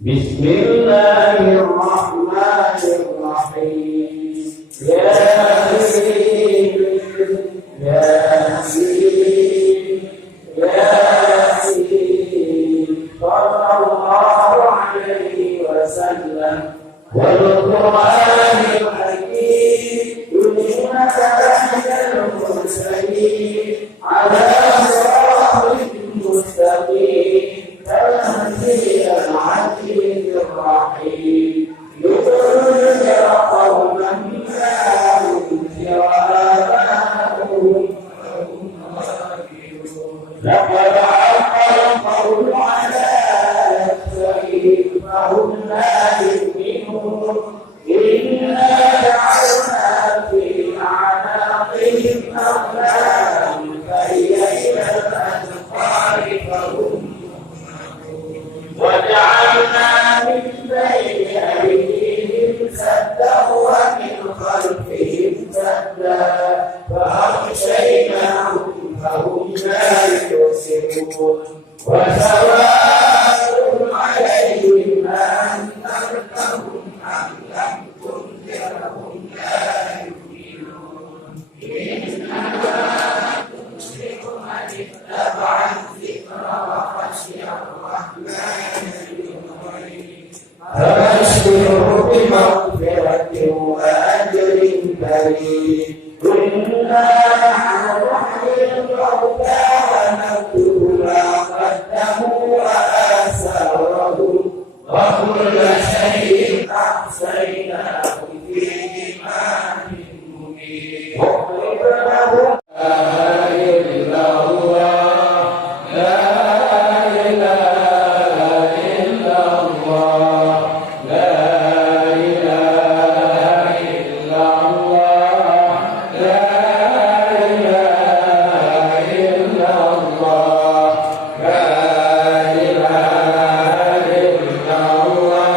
بسم الله الرحمن الرحيم ياسين ياسين ياسين صلى الله عليه وسلم والقرآن الحكيم إنك لمن المرسلين على صراط مستقيم تنزيل العزيز الرحيم لتنذر قوما ما أنذر آباؤهم لقد حق القول على أكثرهم فهم لا يؤمنون إنا جعلنا في أعناقهم أغلالا فهي إلى الأذقان فهم وجعلنا من بين أيديهم سدا ومن خلفهم سدا فأغشيناهم فهم لا يبصرون وسواء عليهم أنذرتهم أم لم تنذرهم لا يؤمنون إنما تنذر من اتبع الذكر وخشي الرحمن بالغيب فبشره بمغفرة وأجر كريم إنا نحن نحيي الموتى ونكتب ما قدموا وآثارهم وكل شيء أحصيناه في إمام مبين واضرب لهم لا إله إلا الله لا إله إلا الله لا إله إلا الله لا إله إلا الله لا إله إلا الله لا إله إلا الله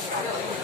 Yeah.